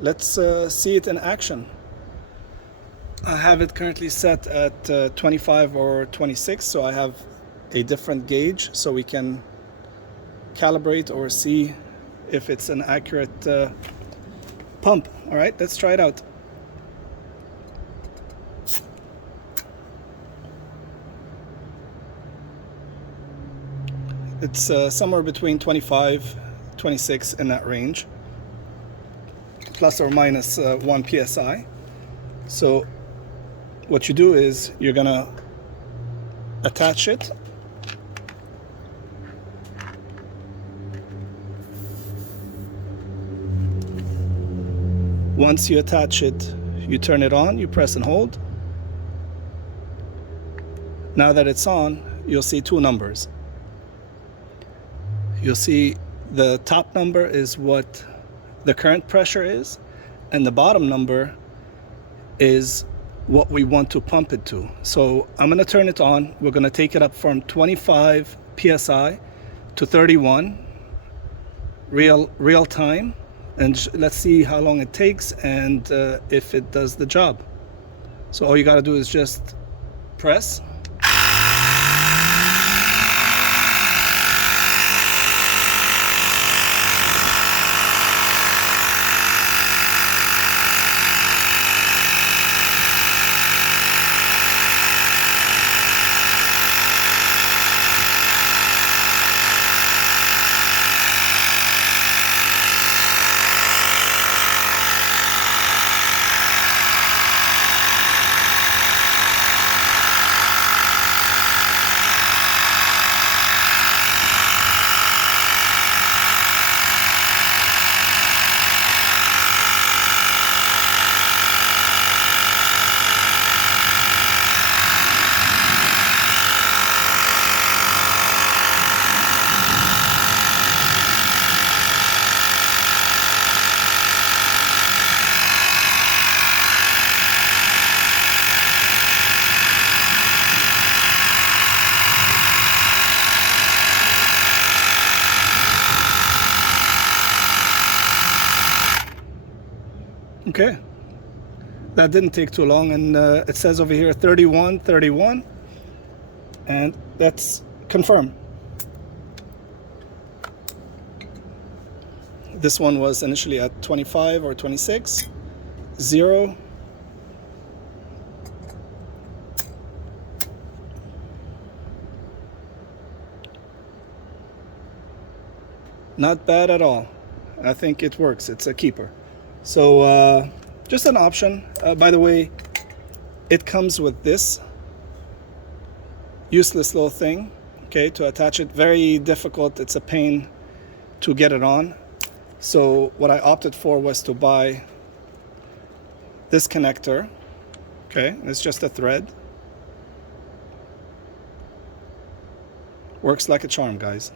let's see it in action. I have it currently set at 25 or 26, so I have a different gauge so we can calibrate or see if it's an accurate pump. All right, let's try it out. It's somewhere between 25, 26 in that range, plus or minus 1 psi. So what you do is you're gonna attach it. Once you attach it, you turn it on, you press and hold. Now that it's on, you'll see two numbers. You'll see the top number is what the current pressure is, and the bottom number is what we want to pump it to. So I'm going to turn it on. We're going to take it up from 25 psi to 31 real time, and let's see how long it takes and if it does the job. So all you got to do is just press. Okay, that didn't take too long, and it says over here 31, and that's confirmed. This one was initially at 25 or 26, 0. Not bad at all. I think it works. It's a keeper. So just an option. By the way, it comes with this useless little thing, okay, to attach it. Very difficult. It's a pain to get it on. So what I opted for was to buy this connector. Okay, it's just a thread. Works like a charm, guys.